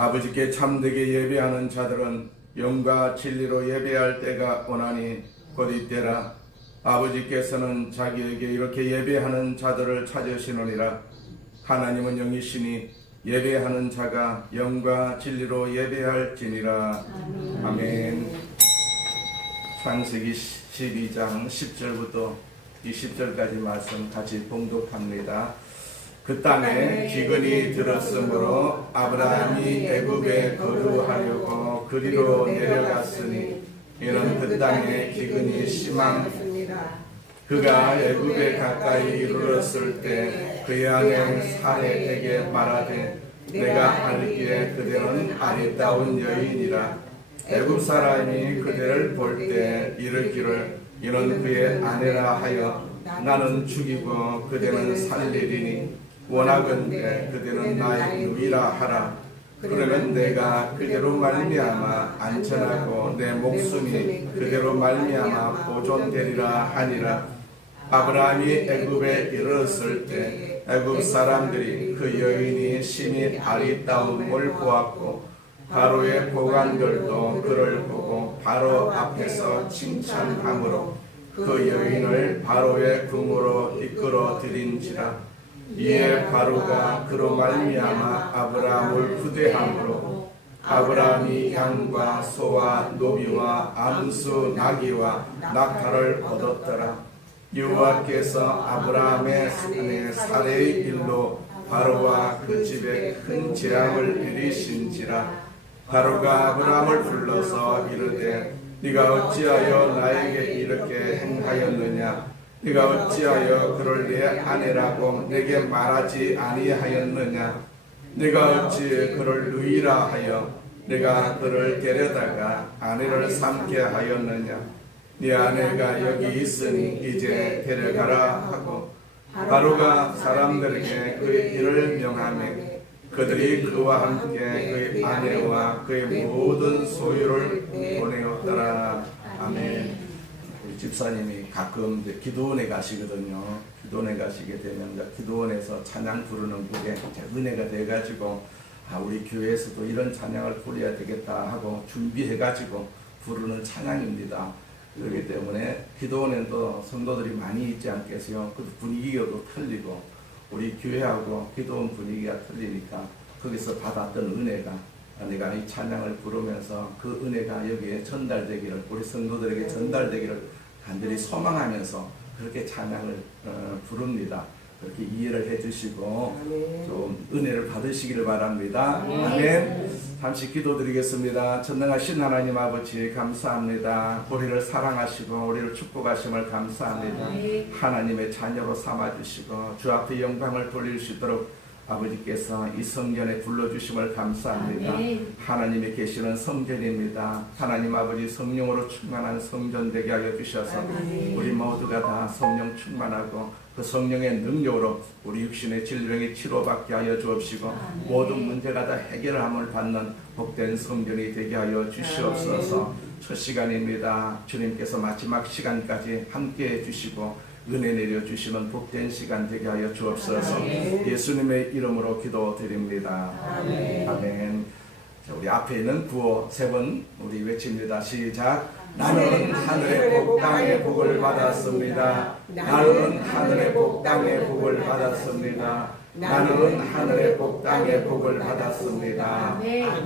아버지께 참되게 예배하는 자들은 영과 진리로 예배할 때가 오나니 곧 이때라. 아버지께서는 자기에게 이렇게 예배하는 자들을 찾으시느니라. 하나님은 영이시니 예배하는 자가 영과 진리로 예배할지니라. 아멘. 창세기 12장 10절부터 20절까지 말씀 같이 봉독합니다. 그 땅에 기근이 들었으므로 아브라함이 애굽에 거주하려고 그리로 내려갔으니 이는 그 땅에 기근이 심함이라. 그가 애굽에 가까이 이르렀을 때 그의 아내 사레에게 말하되 내가 알기에 그대는 아리따운 여인이라. 애굽 사람이 그대를 볼 때 이르기를 이는 그의 아내라 하여 나는 죽이고 그대는 살리리니 원하건대 그대는 나의 누이라 하라. 그러면 내가 그대로 말미암아 안전하고 내 목숨이 그대로 말미암아 보존되리라 하니라. 아브라함이 애굽에 이르렀을 때 애굽 사람들이 그 여인이 심히 아리따움을 보았고 바로의 보관들도 그를 보고 바로 앞에서 칭찬하므로 그 여인을 바로의 궁으로 이끌어 들인지라. 이에 바로가 그로 말미암아 아브라함을 후대함으로 아브라함이 양과 소와 노비와 암수 나귀와 낙타를 얻었더라. 여호와께서 아브라함의 아내 사레의 일로 바로와 그 집에 큰 재앙을 일으신지라. 바로가 아브라함을 불러서 이르되 네가 어찌하여 나에게 이렇게 행하였느냐? 네가 어찌하여 그를 내 아내라고 내게 말하지 아니하였느냐? 네가 어찌 그를 누이라 하여 내가 그를 데려다가 아내를 삼게 하였느냐? 네 아내가 여기 있으니 이제 데려가라 하고 바로가 사람들에게 그의 일을 명하매 그들이 그와 함께 그의 아내와 그의 모든 소유를 보내었더라. 아멘. 집사님이 가끔 기도원에 가시거든요. 기도원에 가시게 되면 기도원에서 찬양 부르는 곡에 은혜가 돼가지고 우리 교회에서도 이런 찬양을 부려야 되겠다 하고 준비해가지고 부르는 찬양입니다. 그렇기 때문에 기도원에도 성도들이 많이 있지 않겠어요. 그 분위기가 또 틀리고 우리 교회하고 기도원 분위기가 틀리니까 거기서 받았던 은혜가 내가 이 찬양을 부르면서 그 은혜가 여기에 전달되기를 우리 성도들에게 전달되기를 간절히 소망하면서 그렇게 찬양을 부릅니다. 그렇게 이해를 해주시고 좀 은혜를 받으시기를 바랍니다. 아멘. 잠시 기도드리겠습니다. 전능하신 하나님 아버지 감사합니다. 우리를 사랑하시고 우리를 축복하심을 감사합니다. 하나님의 자녀로 삼아주시고 주 앞에 영광을 돌릴 수 있도록 아버지께서 이 성전에 불러주심을 감사합니다. 하나님이 계시는 성전입니다. 하나님 아버지 성령으로 충만한 성전 되게 하여 주셔서 우리 모두가 다 성령 충만하고 그 성령의 능력으로 우리 육신의 질병이 치료받게 하여 주옵시고 모든 문제가 다 해결함을 받는 복된 성전이 되게 하여 주시옵소서. 첫 시간입니다. 주님께서 마지막 시간까지 함께해 주시고 은혜 내려주시는 복된 시간 되게 하여 주옵소서. 예수님의 이름으로 기도드립니다. 아멘. 자, 우리 앞에 있는 구호 세 번 우리 외칩니다. 시작. 나는 하늘의 복 땅의 복을 받았습니다. 나는 하늘의 복 땅의 복을 받았습니다. 나는 하늘의 복 땅의 복을 받았습니다.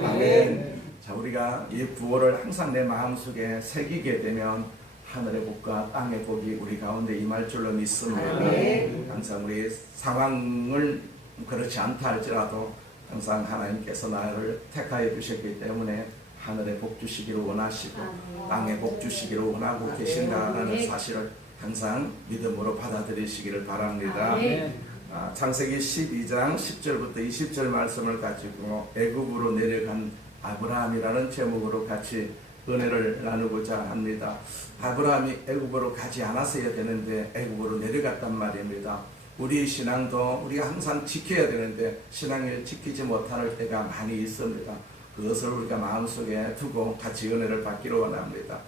아멘. 자, 우리가 이 구호를 항상 내 마음속에 새기게 되면 하늘의 복과 땅의 복이 우리 가운데 임할 줄로 믿습니다. 항상 우리 상황을 그렇지 않다 할지라도 항상 하나님께서 나를 택하여 주셨기 때문에 하늘의 복 주시기를 원하시고 땅의 복 주시기를 원하고 계신다라는 사실을 항상 믿음으로 받아들이시기를 바랍니다. 창세기 12장 10절부터 20절 말씀을 가지고 애굽으로 내려간 아브라함이라는 제목으로 같이 은혜를 나누고자 합니다. 아브라함이 애굽으로 가지 않았어야 되는데 애굽으로 내려갔단 말입니다. 우리 신앙도 우리가 항상 지켜야 되는데 신앙을 지키지 못할 때가 많이 있습니다. 그것을 우리가 마음속에 두고 같이 은혜를 받기를 원합니다.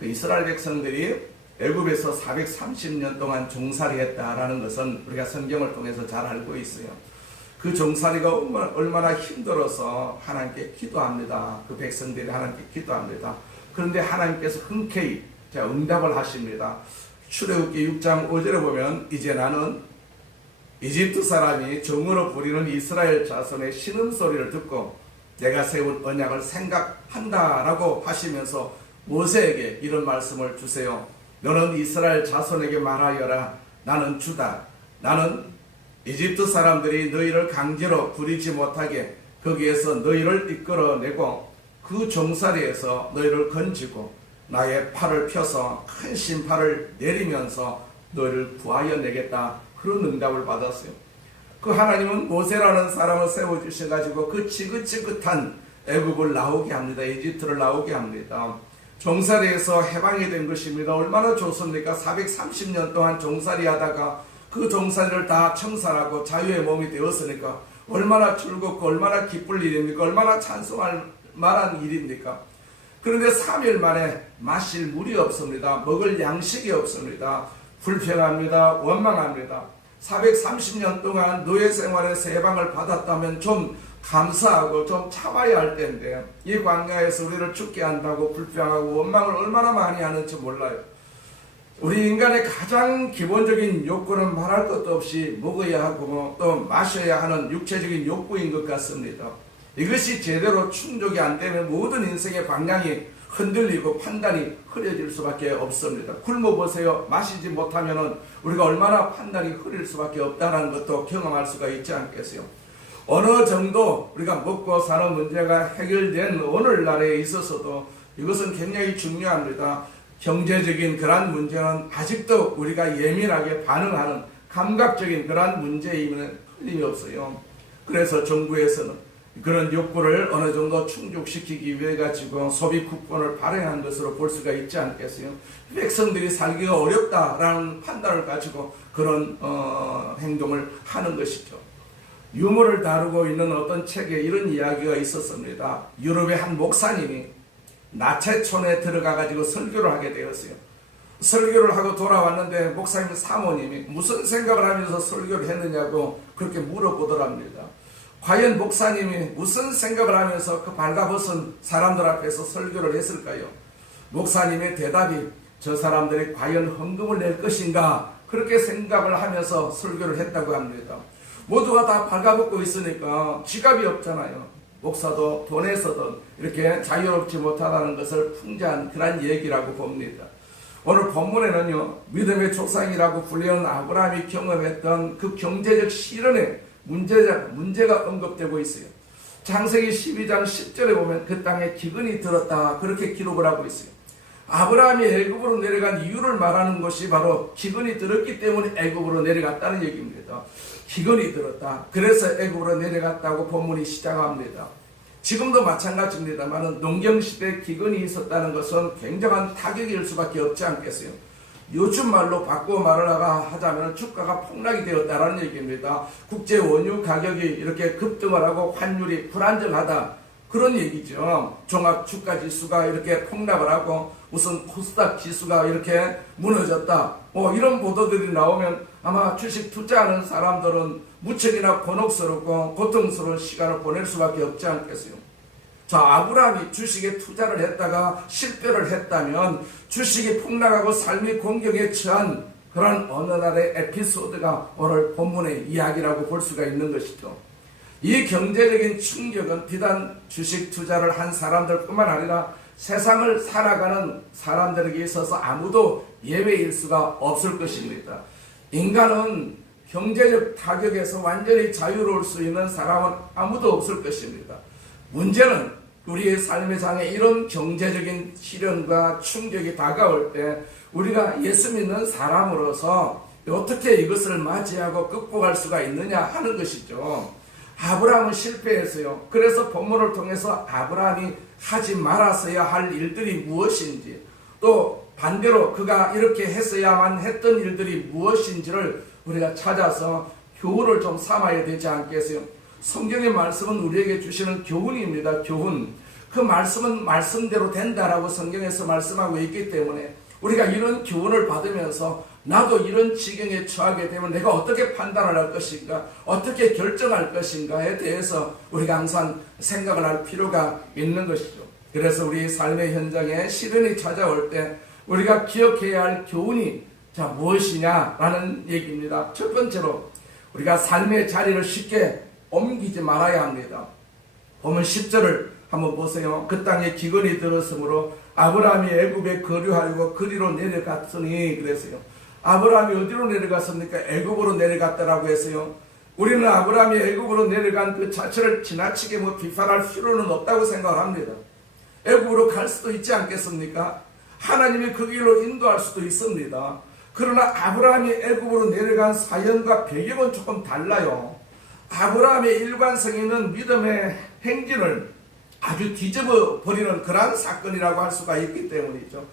그 이스라엘 백성들이 애굽에서 430년 동안 종살이 했다라는 것은 우리가 성경을 통해서 잘 알고 있어요. 그 종살이가 얼마나 힘들어서 하나님께 기도합니다. 그 백성들이 하나님께 기도합니다. 그런데 하나님께서 흔쾌히 응답을 하십니다. 출애굽기 6장 5절에 보면 이제 나는 이집트 사람이 종으로 부리는 이스라엘 자손의 신음소리를 듣고 내가 세운 언약을 생각한다라고 하시면서 모세에게 이런 말씀을 주세요. 너는 이스라엘 자손에게 말하여라. 나는 주다. 나는 이집트 사람들이 너희를 강제로 부리지 못하게 거기에서 너희를 이끌어내고 그 종살이에서 너희를 건지고 나의 팔을 펴서 큰 심판을 내리면서 너희를 구하여 내겠다. 그런 응답을 받았어요. 그 하나님은 모세라는 사람을 세워주셔가지고 그 지긋지긋한 애굽을 나오게 합니다. 이집트를 나오게 합니다. 종살이에서 해방이 된 것입니다. 얼마나 좋습니까? 430년 동안 종살이 하다가 그 종살이를 다 청산하고 자유의 몸이 되었으니까 얼마나 즐겁고 얼마나 기쁠 일입니까? 얼마나 찬송할 만한 일입니까? 그런데 3일 만에 마실 물이 없습니다. 먹을 양식이 없습니다. 불평합니다. 원망합니다. 430년 동안 노예 생활에서 해방을 받았다면 좀 감사하고 좀 참아야 할 텐데 이 광야에서 우리를 죽게 한다고 불평하고 원망을 얼마나 많이 하는지 몰라요. 우리 인간의 가장 기본적인 욕구는 말할 것도 없이 먹어야 하고 또 마셔야 하는 육체적인 욕구인 것 같습니다. 이것이 제대로 충족이 안 되면 모든 인생의 방향이 흔들리고 판단이 흐려질 수밖에 없습니다. 굶어보세요. 마시지 못하면 우리가 얼마나 판단이 흐릴 수밖에 없다는 것도 경험할 수가 있지 않겠어요. 어느 정도 우리가 먹고 사는 문제가 해결된 오늘날에 있어서도 이것은 굉장히 중요합니다. 경제적인 그러한 문제는 아직도 우리가 예민하게 반응하는 감각적인 그러한 문제이면 틀림이 없어요. 그래서 정부에서는 그런 욕구를 어느 정도 충족시키기 위해 가지고 소비 쿠폰을 발행한 것으로 볼 수가 있지 않겠어요? 백성들이 살기가 어렵다라는 판단을 가지고 그런 행동을 하는 것이죠. 유물을 다루고 있는 어떤 책에 이런 이야기가 있었습니다. 유럽의 한 목사님이 나체촌에 들어가 가지고 설교를 하게 되었어요. 설교를 하고 돌아왔는데 목사님 사모님이 무슨 생각을 하면서 설교를 했느냐고 그렇게 물어보더랍니다. 과연 목사님이 무슨 생각을 하면서 그 발가벗은 사람들 앞에서 설교를 했을까요? 목사님의 대답이 저 사람들이 과연 헌금을 낼 것인가 그렇게 생각을 하면서 설교를 했다고 합니다. 모두가 다 발가벗고 있으니까 지갑이 없잖아요. 목사도 돈에서든 이렇게 자유롭지 못하다는 것을 풍자한 그런 얘기라고 봅니다. 오늘 본문에는요, 믿음의 조상이라고 불리는 아브라함이 경험했던 그 경제적 실현의 문제가 언급되고 있어요. 창세기 12장 10절에 보면 그 땅에 기근이 들었다 그렇게 기록을 하고 있어요. 아브라함이 애굽으로 내려간 이유를 말하는 것이 바로 기근이 들었기 때문에 애굽으로 내려갔다는 얘기입니다. 기근이 들었다. 그래서 애굽으로 내려갔다고 본문이 시작합니다. 지금도 마찬가지입니다만 농경시대에 기근이 있었다는 것은 굉장한 타격일 수밖에 없지 않겠어요. 요즘 말로 바꾸어 말을 하자면 주가가 폭락이 되었다는 얘기입니다. 국제 원유 가격이 이렇게 급등을 하고 환율이 불안정하다 그런 얘기죠. 종합 주가 지수가 이렇게 폭락을 하고 무슨 코스닥 지수가 이렇게 무너졌다 이런 보도들이 나오면 아마 주식 투자하는 사람들은 무척이나 곤혹스럽고 고통스러운 시간을 보낼 수밖에 없지 않겠어요. 자, 아브라함이 주식에 투자를 했다가 실패를 했다면 주식이 폭락하고 삶이 공경에 처한 그런 어느 날의 에피소드가 오늘 본문의 이야기라고 볼 수가 있는 것이죠. 이 경제적인 충격은 비단 주식 투자를 한 사람들뿐만 아니라 세상을 살아가는 사람들에게 있어서 아무도 예외일 수가 없을 것입니다. 인간은 경제적 타격에서 완전히 자유로울 수 있는 사람은 아무도 없을 것입니다. 문제는 우리의 삶의 장에 이런 경제적인 시련과 충격이 다가올 때 우리가 예수 믿는 사람으로서 어떻게 이것을 맞이하고 극복할 수가 있느냐 하는 것이죠. 아브라함은 실패했어요. 그래서 본문을 통해서 아브라함이 하지 말았어야 할 일들이 무엇인지 또 반대로 그가 이렇게 했어야만 했던 일들이 무엇인지를 우리가 찾아서 교훈을 좀 삼아야 되지 않겠어요? 성경의 말씀은 우리에게 주시는 교훈입니다. 교훈. 그 말씀은 말씀대로 된다라고 성경에서 말씀하고 있기 때문에 우리가 이런 교훈을 받으면서 나도 이런 지경에 처하게 되면 내가 어떻게 판단을 할 것인가, 어떻게 결정할 것인가에 대해서 우리가 항상 생각을 할 필요가 있는 것이죠. 그래서 우리 삶의 현장에 시련이 찾아올 때 우리가 기억해야 할 교훈이 무엇이냐라는 얘기입니다. 첫 번째로 우리가 삶의 자리를 쉽게 옮기지 말아야 합니다. 보면 10절을 한번 보세요. 그 땅에 기근이 들었으므로 아브라함이 애굽에 거류하려고 그리로 내려갔으니 그랬어요. 아브라함이 어디로 내려갔습니까? 애굽으로 내려갔다라고 했어요. 우리는 아브라함이 애굽으로 내려간 그 자체를 지나치게 비판할 필요는 없다고 생각합니다. 애굽으로 갈 수도 있지 않겠습니까? 하나님이 그 길로 인도할 수도 있습니다. 그러나 아브라함이 애굽으로 내려간 사연과 배경은 조금 달라요. 아브라함의 일관성 있는 믿음의 행진을 아주 뒤집어 버리는 그러한 사건이라고 할 수가 있기 때문이죠.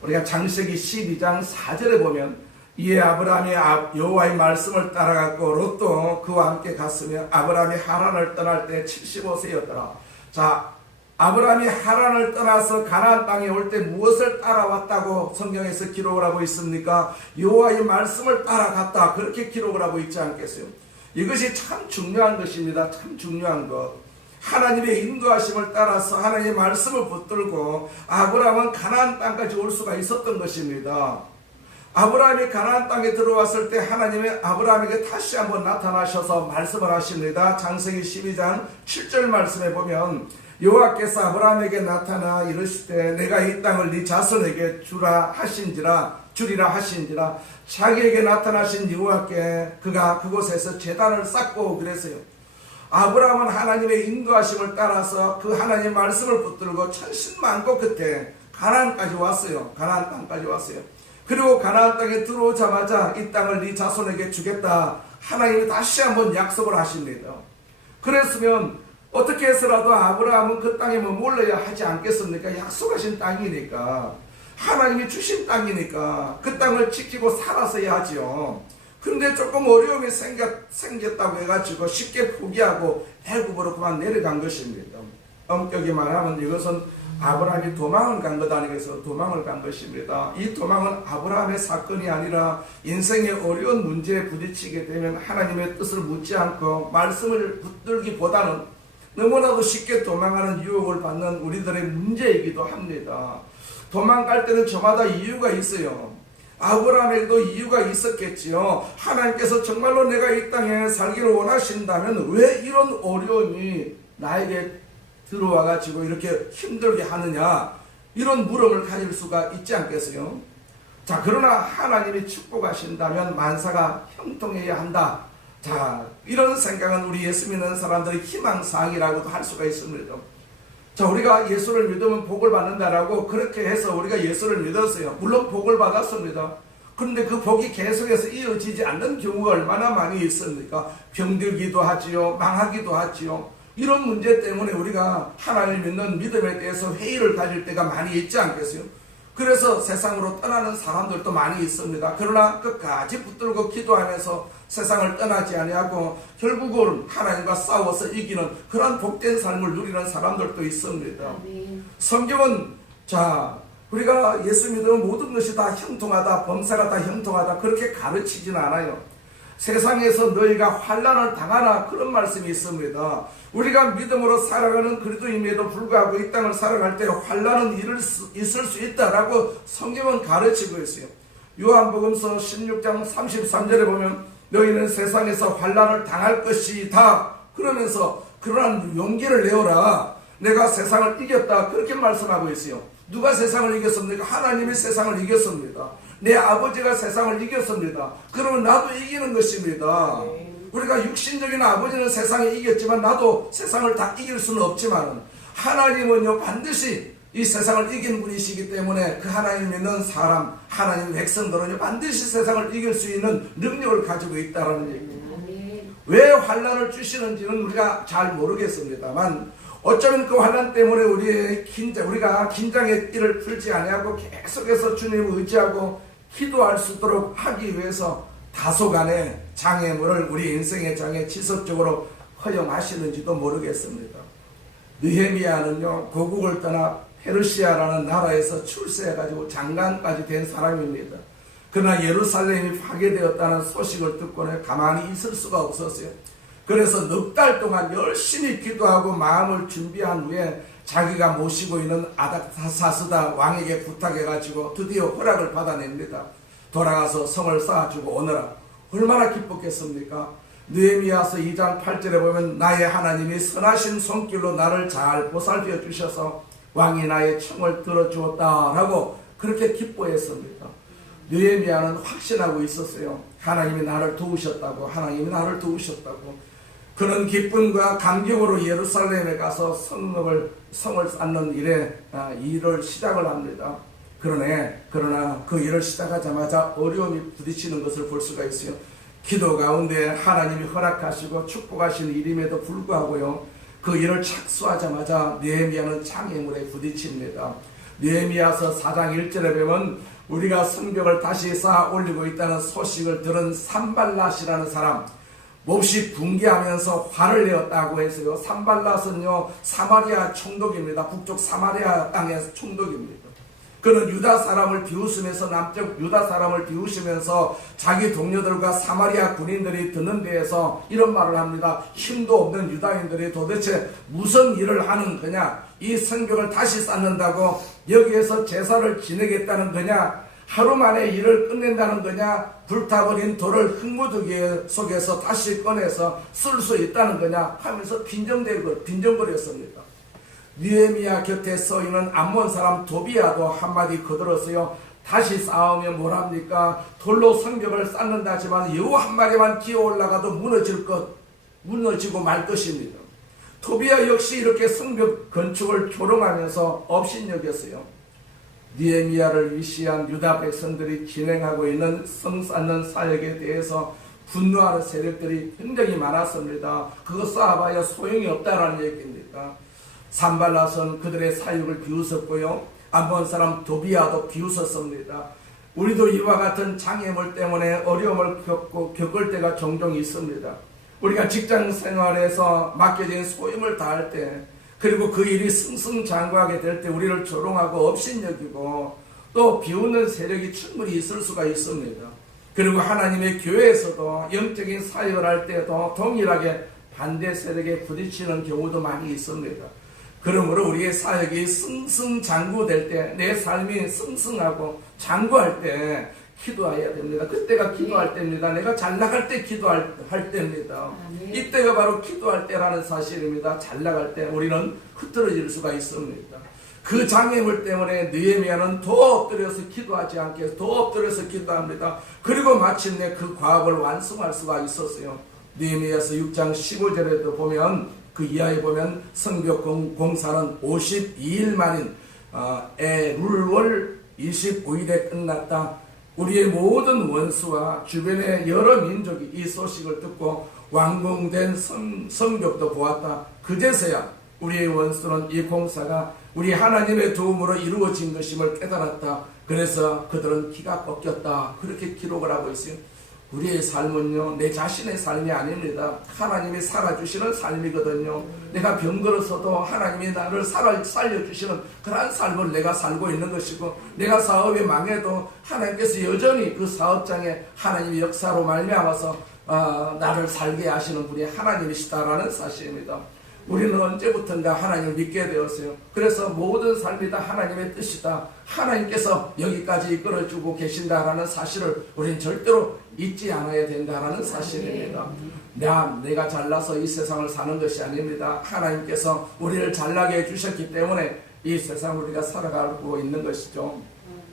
우리가 창세기 12장 4절에 보면 이에 아브라함이 여호와의 말씀을 따라갔고 롯도 그와 함께 갔으며 아브라함이 하란을 떠날 때 75세였더라. 자, 아브라함이 하란을 떠나서 가나안 땅에 올 때 무엇을 따라왔다고 성경에서 기록을 하고 있습니까? 여호와의 말씀을 따라갔다, 그렇게 기록을 하고 있지 않겠어요? 이것이 참 중요한 것입니다. 참 중요한 것. 하나님의 인도하심을 따라서 하나님의 말씀을 붙들고 아브라함은 가나안 땅까지 올 수가 있었던 것입니다. 아브라함이 가나안 땅에 들어왔을 때 하나님이 아브라함에게 다시 한번 나타나셔서 말씀을 하십니다. 창세기 12장 7절 말씀에 보면 여호와께서 아브라함에게 나타나 이르시되 내가 이 땅을 네 자손에게 주리라 하신지라 자기에게 나타나신 여호와께 그가 그곳에서 제단을 쌓고 그랬어요. 아브라함은 하나님의 인도하심을 따라서 그 하나님의 말씀을 붙들고 천신만고 끝에 가나안까지 왔어요. 가나안 땅까지 왔어요. 그리고 가나안 땅에 들어오자마자 이 땅을 네 자손에게 주겠다, 하나님이 다시 한번 약속을 하십니다. 그랬으면 어떻게 해서라도 아브라함은 그 땅에 머물러야 하지 않겠습니까? 약속하신 땅이니까, 하나님이 주신 땅이니까 그 땅을 지키고 살았어야 하지요. 근데 조금 어려움이 생겼다고 해가지고 쉽게 포기하고 애굽으로 그만 내려간 것입니다. 엄격히 말하면 이것은 아브라함이 도망을 간 것 아니겠어? 도망을 간 것입니다. 이 도망은 아브라함의 사건이 아니라 인생의 어려운 문제에 부딪히게 되면 하나님의 뜻을 묻지 않고 말씀을 붙들기보다는 너무나도 쉽게 도망하는 유혹을 받는 우리들의 문제이기도 합니다. 도망갈 때는 저마다 이유가 있어요. 아브라함에게도 이유가 있었겠지요. 하나님께서 정말로 내가 이 땅에 살기를 원하신다면 왜 이런 어려움이 나에게 들어와가지고 이렇게 힘들게 하느냐, 이런 물음을 가질 수가 있지 않겠어요? 자, 그러나 하나님이 축복하신다면 만사가 형통해야 한다. 자, 이런 생각은 우리 예수 믿는 사람들의 희망사항이라고도 할 수가 있습니다. 자, 우리가 예수를 믿으면 복을 받는다라고 그렇게 해서 우리가 예수를 믿었어요. 물론 복을 받았습니다. 그런데 그 복이 계속해서 이어지지 않는 경우가 얼마나 많이 있습니까? 병들기도 하지요, 망하기도 하지요. 이런 문제 때문에 우리가 하나님을 믿는 믿음에 대해서 회의를 가질 때가 많이 있지 않겠어요? 그래서 세상으로 떠나는 사람들도 많이 있습니다. 그러나 끝까지 붙들고 기도하면서 세상을 떠나지 아니하고 결국은 하나님과 싸워서 이기는 그런 복된 삶을 누리는 사람들도 있습니다. 성경은 우리가 예수 믿으면 모든 것이 다 형통하다, 범사가 다 형통하다, 그렇게 가르치지는 않아요. 세상에서 너희가 환난을 당하나, 그런 말씀이 있습니다. 우리가 믿음으로 살아가는 그리스도임에도 불구하고 이 땅을 살아갈 때 환난은 있을 수 있다라고 성경은 가르치고 있어요. 요한복음서 16장 33절에 보면 너희는 세상에서 환난을 당할 것이다, 그러면서 그러한 용기를 내어라, 내가 세상을 이겼다, 그렇게 말씀하고 있어요. 누가 세상을 이겼습니까? 하나님이 세상을 이겼습니다. 내 아버지가 세상을 이겼습니다. 그러면 나도 이기는 것입니다. 우리가 육신적인 아버지는 세상을 이겼지만 나도 세상을 다 이길 수는 없지만 하나님은요 반드시 이 세상을 이긴 분이시기 때문에 그 하나님 믿는 사람, 하나님 백성들은요 반드시 세상을 이길 수 있는 능력을 가지고 있다는 얘기입니다. 왜 환난을 주시는지는 우리가 잘 모르겠습니다만 어쩌면 그 환난 때문에 우리가 긴장의 띠를 풀지 아니하고 계속해서 주님을 의지하고 기도할 수 있도록 하기 위해서 다소간의 장애물을 우리 인생의 장애 지속적으로 허용하시는지도 모르겠습니다. 느헤미야는요 고국을 떠나 페르시아라는 나라에서 출세해가지고 장관까지 된 사람입니다. 그러나 예루살렘이 파괴되었다는 소식을 듣고는 가만히 있을 수가 없었어요. 그래서 넉 달 동안 열심히 기도하고 마음을 준비한 후에 자기가 모시고 있는 아닥사스다 왕에게 부탁해가지고 드디어 허락을 받아냅니다. 돌아가서 성을 쌓아주고 오너라. 얼마나 기뻤겠습니까? 느헤미야서 2장 8절에 보면 나의 하나님이 선하신 손길로 나를 잘 보살펴 주셔서 왕이 나의 청을 들어주었다라고 그렇게 기뻐했습니다. 느헤미야는 확신하고 있었어요. 하나님이 나를 도우셨다고, 하나님이 나를 도우셨다고. 그런 기쁨과 감격으로 예루살렘에 가서 성을 쌓는 일을 시작을 합니다. 그러나 그 일을 시작하자마자 어려움이 부딪히는 것을 볼 수가 있어요. 기도 가운데 하나님이 허락하시고 축복하시는 일임에도 불구하고요, 그 일을 착수하자마자 느헤미야는 장애물에 부딪힙니다. 느헤미야서 4장 1절에 보면 우리가 성벽을 다시 쌓아 올리고 있다는 소식을 들은 산발랏이라는 사람, 몹시 붕괴하면서 화를 내었다고 해서요. 산발랏은요 사마리아 총독입니다. 북쪽 사마리아 땅의 총독입니다. 그는 유다 사람을 비웃으면서, 남쪽 유다 사람을 비웃으면서 자기 동료들과 사마리아 군인들이 듣는 데에서 이런 말을 합니다. 힘도 없는 유다인들이 도대체 무슨 일을 하는 거냐? 이 성벽을 다시 쌓는다고 여기에서 제사를 지내겠다는 거냐? 하루 만에 일을 끝낸다는 거냐? 불타버린 돌을 흙무더기 속에서 다시 꺼내서 쓸 수 있다는 거냐? 하면서 빈정거렸습니다. 느헤미야 곁에 서 있는 암몬 사람 도비야도 한마디 거들었어요. 다시 싸우면 뭐랍니까? 돌로 성벽을 쌓는다지만 여우 한 마리만 기어 올라가도 무너지고 말 것입니다. 도비야 역시 이렇게 성벽 건축을 조롱하면서 업신여겼어요. 느헤미야를 위시한 유다 백성들이 진행하고 있는 성 쌓는 사역에 대해서 분노하는 세력들이 굉장히 많았습니다. 그거 쌓아봐야 소용이 없다라는 얘기입니다. 산발랏은 그들의 사역을 비웃었고요, 암몬 사람 도비야도 비웃었습니다. 우리도 이와 같은 장애물 때문에 어려움을 겪을 때가 종종 있습니다. 우리가 직장 생활에서 맡겨진 소임을 다할 때, 그리고 그 일이 승승장구하게 될 때 우리를 조롱하고 업신여기고 또 비웃는 세력이 충분히 있을 수가 있습니다. 그리고 하나님의 교회에서도 영적인 사역을 할 때도 동일하게 반대 세력에 부딪히는 경우도 많이 있습니다. 그러므로 우리의 사역이 승승장구될 때, 내 삶이 승승하고 장구할 때 기도해야 됩니다. 그때가 기도할 때입니다. 내가 잘 나갈 때 기도할 때입니다. 이때가 바로 기도할 때라는 사실입니다. 잘 나갈 때 우리는 흐트러질 수가 있습니다. 그 장애물 때문에 느헤미야는 더 엎드려서 기도하지 않게 해서 더 엎드려서 기도합니다. 그리고 마침내 그 과업을 완성할 수가 있었어요. 느헤미야서 6장 15절에도 보면 그 이하에 보면 성벽 공사는 52일 만인 엘룰월 25일에 끝났다. 우리의 모든 원수와 주변의 여러 민족이 이 소식을 듣고 완공된 성벽도 보았다. 그제서야 우리의 원수는 이 공사가 우리 하나님의 도움으로 이루어진 것임을 깨달았다. 그래서 그들은 기가 꺾였다. 그렇게 기록을 하고 있어요. 우리의 삶은요, 내 자신의 삶이 아닙니다. 하나님이 살아주시는 삶이거든요. 내가 병들어서도 하나님이 나를 살려주시는 그러한 삶을 내가 살고 있는 것이고, 내가 사업이 망해도 하나님께서 여전히 그 사업장에 하나님의 역사로 말미암아서 나를 살게 하시는 분이 하나님이시다라는 사실입니다. 우리는 언제부턴가 하나님을 믿게 되었어요. 그래서 모든 삶이 다 하나님의 뜻이다, 하나님께서 여기까지 이끌어주고 계신다라는 사실을 우리는 절대로 잊지 않아야 된다라는 사실입니다. 내가 잘나서 이 세상을 사는 것이 아닙니다. 하나님께서 우리를 잘나게 해주셨기 때문에 이 세상을 우리가 살아가고 있는 것이죠.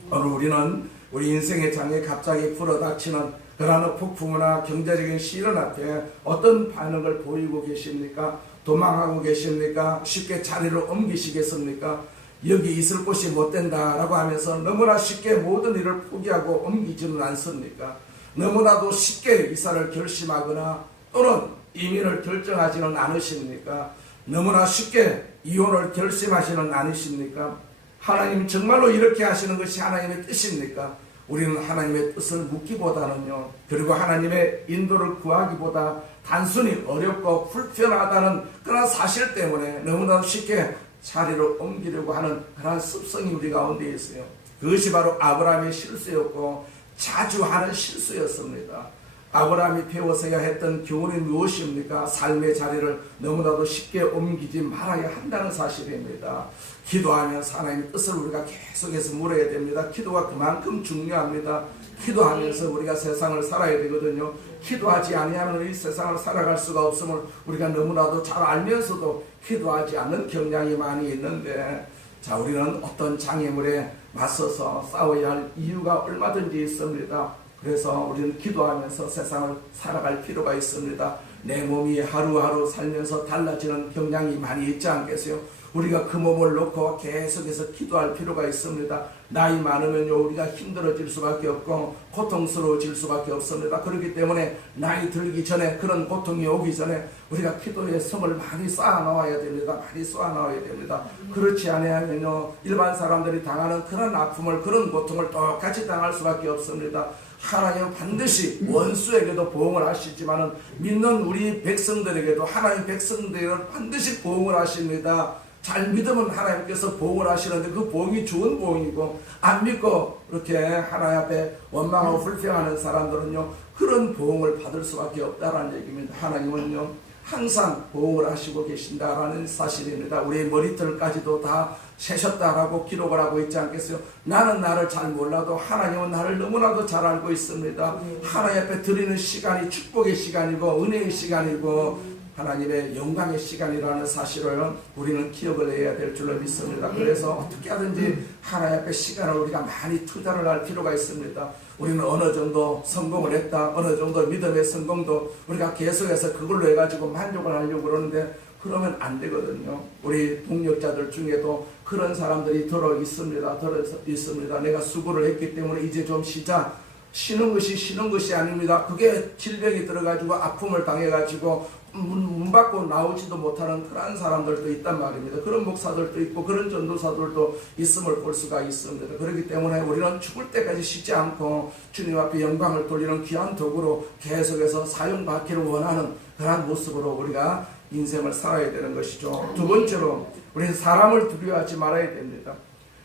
오늘 우리는 우리 인생의 장에 갑자기 불어닥치는 그러한 폭풍이나 경제적인 시련 앞에 어떤 반응을 보이고 계십니까? 도망하고 계십니까? 쉽게 자리를 옮기시겠습니까? 여기 있을 곳이 못 된다라고 하면서 너무나 쉽게 모든 일을 포기하고 옮기지는 않습니까? 너무나도 쉽게 이사를 결심하거나 또는 이민을 결정하지는 않으십니까? 너무나 쉽게 이혼을 결심하시는 않으십니까? 하나님 정말로 이렇게 하시는 것이 하나님의 뜻입니까? 우리는 하나님의 뜻을 묻기보다는요, 그리고 하나님의 인도를 구하기보다 단순히 어렵고 불편하다는 그런 사실 때문에 너무나 쉽게 자리를 옮기려고 하는 그런 습성이 우리 가운데 있어요. 그것이 바로 아브라함의 실수였고 자주 하는 실수였습니다. 아브라함이 배워서야 했던 교훈이 무엇입니까? 삶의 자리를 너무나도 쉽게 옮기지 말아야 한다는 사실입니다. 기도하면서 하나님의 뜻을 우리가 계속해서 물어야 됩니다. 기도가 그만큼 중요합니다. 기도하면서 우리가 세상을 살아야 되거든요. 기도하지 아니하면 이 세상을 살아갈 수가 없음을 우리가 너무나도 잘 알면서도 기도하지 않는 경향이 많이 있는데, 자, 우리는 어떤 장애물에 맞서서 싸워야 할 이유가 얼마든지 있습니다. 그래서 우리는 기도하면서 세상을 살아갈 필요가 있습니다. 내 몸이 하루하루 살면서 달라지는 경향이 많이 있지 않겠어요? 우리가 그 몸을 놓고 계속해서 기도할 필요가 있습니다. 나이 많으면요, 우리가 힘들어질 수밖에 없고 고통스러워질 수밖에 없습니다. 그렇기 때문에 나이 들기 전에, 그런 고통이 오기 전에 우리가 기도의 성을 많이 쌓아놓아야 됩니다. 많이 쌓아놓아야 됩니다. 그렇지 않으면요, 일반 사람들이 당하는 그런 아픔을, 그런 고통을 똑같이 당할 수밖에 없습니다. 하나님은 반드시 원수에게도 보응을 하시지만은 믿는 우리 백성들에게도, 하나님 백성들에게는 반드시 보응을 하십니다. 잘 믿으면 하나님께서 보응을 하시는데 그 보응이 좋은 보응이고, 안 믿고 이렇게 하나님 앞에 원망하고 불평하는 사람들은요, 그런 보응을 받을 수밖에 없다라는 얘기입니다. 하나님은요, 항상 보응을 하시고 계신다라는 사실입니다. 우리의 머리털까지도 다 세셨다라고 기록을 하고 있지 않겠어요? 나는 나를 잘 몰라도 하나님은 나를 너무나도 잘 알고 있습니다. 하나님 앞에 드리는 시간이 축복의 시간이고 은혜의 시간이고 하나님의 영광의 시간이라는 사실을 우리는 기억을 해야 될 줄로 믿습니다. 그래서 어떻게 하든지 하나님 앞에 시간을 우리가 많이 투자를 할 필요가 있습니다. 우리는 어느 정도 성공을 했다, 어느 정도 믿음의 성공도 우리가 계속해서 그걸로 해가지고 만족을 하려고 그러는데, 그러면 안 되거든요. 우리 동력자들 중에도 그런 사람들이 들어 있습니다. 내가 수고를 했기 때문에 이제 좀 쉬자. 쉬는 것이 아닙니다. 그게 질병이 들어가지고 아픔을 당해가지고 문 밖으로 나오지도 못하는 그런 사람들도 있단 말입니다. 그런 목사들도 있고 그런 전도사들도 있음을 볼 수가 있습니다. 그렇기 때문에 우리는 죽을 때까지 쉬지 않고 주님 앞에 영광을 돌리는 귀한 도구로 계속해서 사용받기를 원하는 그런 모습으로 우리가 인생을 살아야 되는 것이죠. 두 번째로, 우리는 사람을 두려워하지 말아야 됩니다.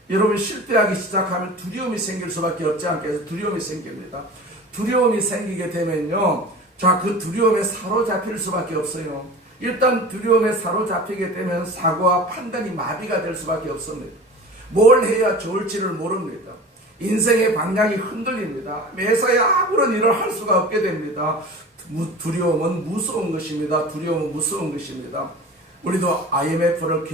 여러분, 실패하기 시작하면 두려움이 생길 수밖에 없지 않겠어요? 두려움이 생깁니다. 두려움이 생기게 되면요, 자, 그 두려움에 사로잡힐 수밖에 없어요. 일단 두려움에 사로잡히게 되면 사고와 판단이 마비가 될 수밖에 없습니다. 뭘 해야 좋을지를 모릅니다. 인생의 방향이 흔들립니다. 매사에 아무런 일을 할 수가 없게 됩니다. 두려움은 무서운 것입니다. 두려움은 무서운 것입니다. 우리도 IMF를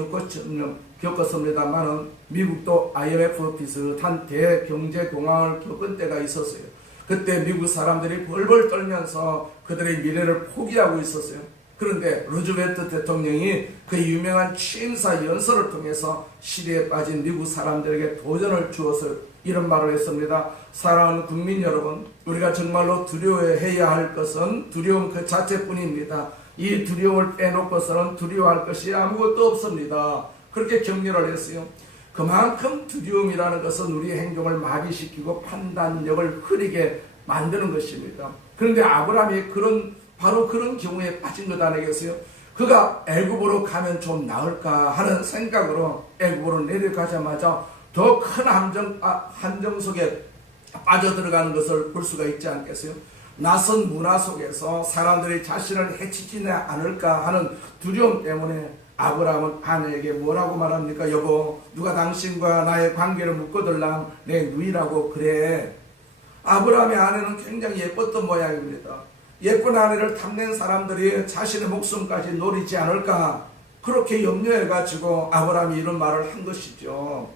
겪었습니다만은 미국도 IMF 비슷한 대경제공황을 겪은 때가 있었어요. 그때 미국 사람들이 벌벌 떨면서 그들의 미래를 포기하고 있었어요. 그런데 루즈벨트 대통령이 그 유명한 취임사 연설을 통해서 시리에 빠진 미국 사람들에게 도전을 주어서 이런 말을 했습니다. 사랑하는 국민 여러분, 우리가 정말로 두려워해야 할 것은 두려움 그 자체뿐입니다. 이 두려움을 빼놓고서는 두려워할 것이 아무것도 없습니다. 그렇게 격려를 했어요. 그만큼 두려움이라는 것은 우리의 행동을 마비시키고 판단력을 흐리게 만드는 것입니다. 그런데 아브라함이 바로 그런 경우에 빠진 것 아니겠어요? 그가 애굽으로 가면 좀 나을까 하는 생각으로 애굽으로 내려가자마자 더 큰 함정 속에 빠져들어가는 것을 볼 수가 있지 않겠어요? 낯선 문화 속에서 사람들이 자신을 해치지는 않을까 하는 두려움 때문에 아브라함은 아내에게 뭐라고 말합니까? 여보, 누가 당신과 나의 관계를 묶어들랑 내 누이라고 그래. 아브라함의 아내는 굉장히 예뻤던 모양입니다. 예쁜 아내를 탐낸 사람들이 자신의 목숨까지 노리지 않을까, 그렇게 염려해가지고 아브라함이 이런 말을 한 것이죠.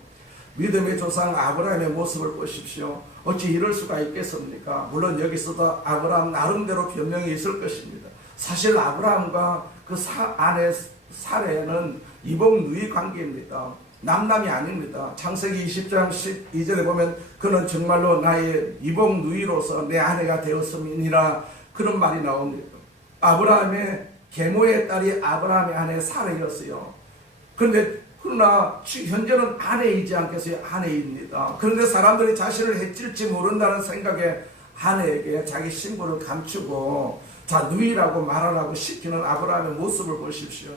믿음의 조상 아브라함의 모습을 보십시오. 어찌 이럴 수가 있겠습니까? 물론 여기서도 아브라함 나름대로 변명이 있을 것입니다. 사실 아브라함과 그 아내 사레는 이복 누이 관계입니다. 남남이 아닙니다. 창세기 20장 12절에 보면 그는 정말로 나의 이복 누이로서 내 아내가 되었음이니라, 그런 말이 나옵니다. 아브라함의 계모의 딸이 아브라함의 아내 사레였어요. 그러나 현재는 아내이지 않겠어요? 아내입니다. 그런데 사람들이 자신을 해칠지 모른다는 생각에 아내에게 자기 신분을 감추고 자 누이라고 말하라고 시키는 아브라함의 모습을 보십시오.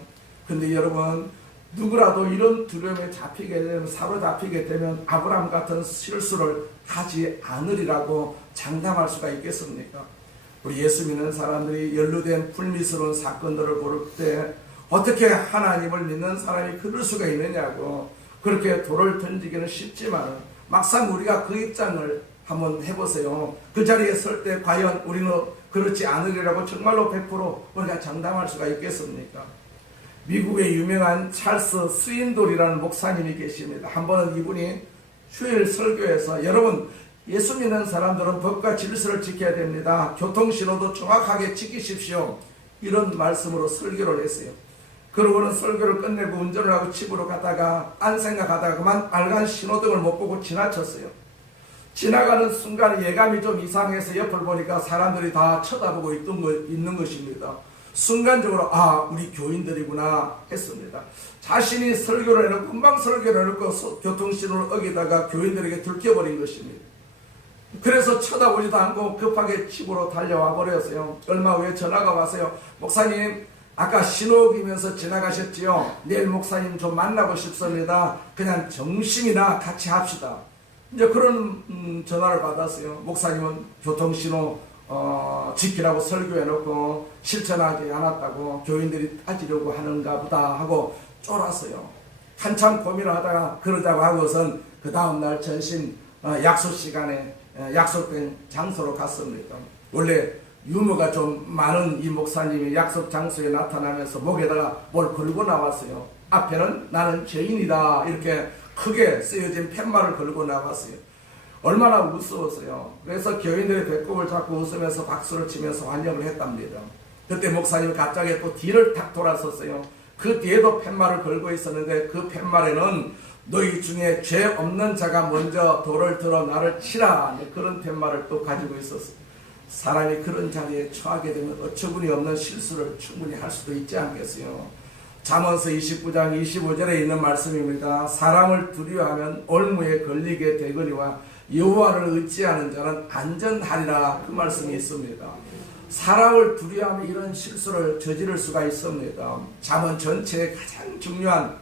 근데 여러분, 누구라도 이런 두려움에 잡히게 되면, 사로잡히게 되면 아브라함 같은 실수를 하지 않으리라고 장담할 수가 있겠습니까? 우리 예수 믿는 사람들이 연루된 불미스러운 사건들을 볼 때 어떻게 하나님을 믿는 사람이 그럴 수가 있느냐고, 그렇게 돌을 던지기는 쉽지만 막상 우리가 그 입장을 한번 해보세요. 그 자리에 설 때 과연 우리는 그렇지 않으리라고 정말로 100% 우리가 장담할 수가 있겠습니까? 미국의 유명한 찰스 스윈돌이라는 목사님이 계십니다. 한 번은 이분이 휴일 설교에서, 여러분 예수 믿는 사람들은 법과 질서를 지켜야 됩니다. 교통신호도 정확하게 지키십시오. 이런 말씀으로 설교를 했어요. 그러고는 설교를 끝내고 운전을 하고 집으로 가다가 안 생각하다가 그만 빨간 신호등을 못 보고 지나쳤어요. 지나가는 순간 예감이 좀 이상해서 옆을 보니까 사람들이 다 쳐다보고 있는 것입니다. 순간적으로 우리 교인들이구나 했습니다. 자신이 설교를 해놓고 금방 설교를 해놓고 교통신호를 어기다가 교인들에게 들켜버린 것입니다. 그래서 쳐다보지도 않고 급하게 집으로 달려와 버렸어요. 얼마 후에 전화가 왔어요. 목사님, 아까 신호 어기면서 지나가셨지요? 내일 목사님 좀 만나고 싶습니다. 그냥 점심이나 같이 합시다. 이제 그런 전화를 받았어요. 목사님은 교통신호 지키라고 설교해놓고 실천하지 않았다고 교인들이 따지려고 하는가 보다 하고 쫄았어요. 한참 고민을 하다가 그러자고 하고선 그 다음날 전신 약속 시간에 약속된 장소로 갔습니다. 원래 유머가 좀 많은 이 목사님이 약속 장소에 나타나면서 목에다가 뭘 걸고 나왔어요. 앞에는 나는 죄인이다 이렇게 크게 쓰여진 팻말을 걸고 나왔어요. 얼마나 우스웠어요. 그래서 교인들의 배꼽을 잡고 웃으면서 박수를 치면서 환영을 했답니다. 그때 목사님이 갑자기 또 뒤를 탁 돌아섰어요. 그 뒤에도 팻말을 걸고 있었는데 그 팻말에는 너희 중에 죄 없는 자가 먼저 돌을 들어 나를 치라, 그런 팻말을 또 가지고 있었어요. 사람이 그런 자리에 처하게 되면 어처구니 없는 실수를 충분히 할 수도 있지 않겠어요. 잠언서 29장 25절에 있는 말씀입니다. 사람을 두려워하면 올무에 걸리게 되거니와 여호와를 의지하는 자는 안전하리라, 그 말씀이 있습니다. 사람을 두려워하면 이런 실수를 저지를 수가 있습니다. 잠언 전체에 가장 중요한